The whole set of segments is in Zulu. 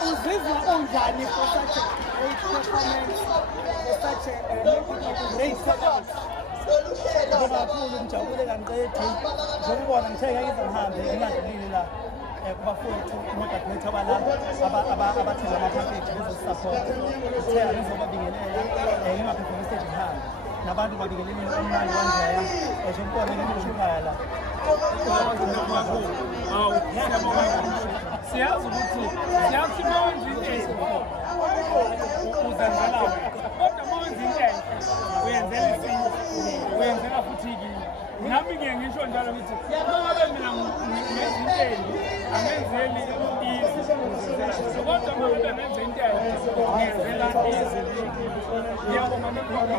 Uzizwa unjani for such a great performance, for such a great turnout? Kakhulu ngijabule kanqedi ngokubona ngitheka ngizohambe ngingadlulile la kubafowethu moderator abalapha abathenga ama-package bezosisupport ngitheka ngizobabingelela ngingaphephuma stage ngihambe nabantu babingeleleni omnandi kanjeya njengombona ngimushuphaya la siyazi ukuthi siyathi manje into uzenzela kodwa manje into uyenzela isinto uyenzela futhi kini nami ngisho njalo ngithi ngoba mina ngezinto angenzeli izi kodwa ngoba benze into ngiyenzela izi ngiyabonga nokukhona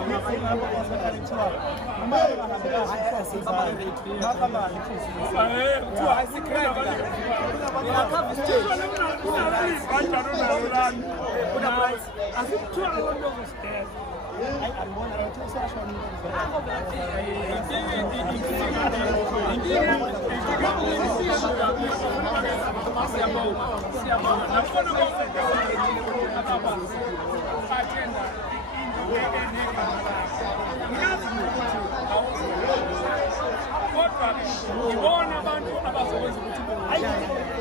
ngaphakathi ngibona abantu abazokwenza ukuthi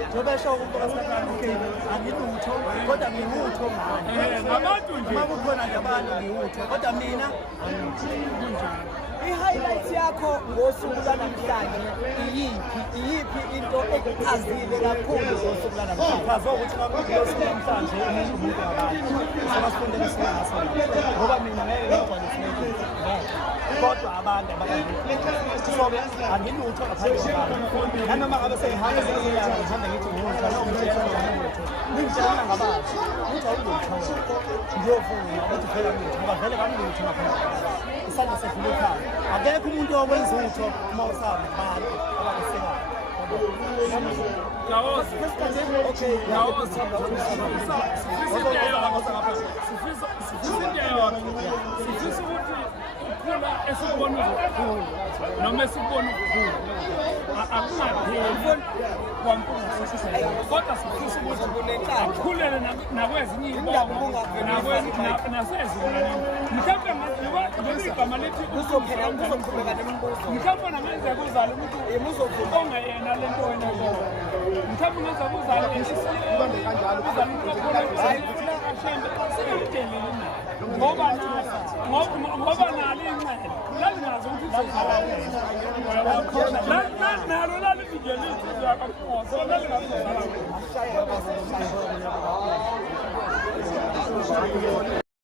njengoba esho ukuthi angilutho kodwa ngingutho ngabantu nje uma kukhona nje abantu ngingutho kodwa mina i-highlight yakho ngosuku lanamhlanje iyiphi into ekuchazile kakhulu ngosuku lanamhlanje chaza ukuthi ngosuku namhlanje umuntu ngabantu sebasifundele singaso ngoba mina ngeke ngigcwaliseke kodwa abantu so-ke angilutho ngaphandle kwabantu nanoma ngabe sengihamba sengiyanga ngihamba ngithi ngilutho ngingitshela ngabantu ukuthi awulutho ngiyofuna ukuthi phela ngilutho ngoba vele kamlutho ngaphandle isandla sedlula ekhaya akekho umuntu owenza utho uma usaba abantu abakesekayo sifisa ukuthi ukhula esikubona uzokhulu noma esikubona ukukhulu akungapheli kodwa sifisa ukuthi akhulele nakwezinye iy'mbongo nasezilalini mhlawumbe igama lithi mhlawumbe nangenzeka uzale umuntu ongeyena le nto wena kona mhlawumbe ungenzeka uzale ngoba nalo incele lalingazi ukuthi nalo lalivigelisi yakakhoso lalingazi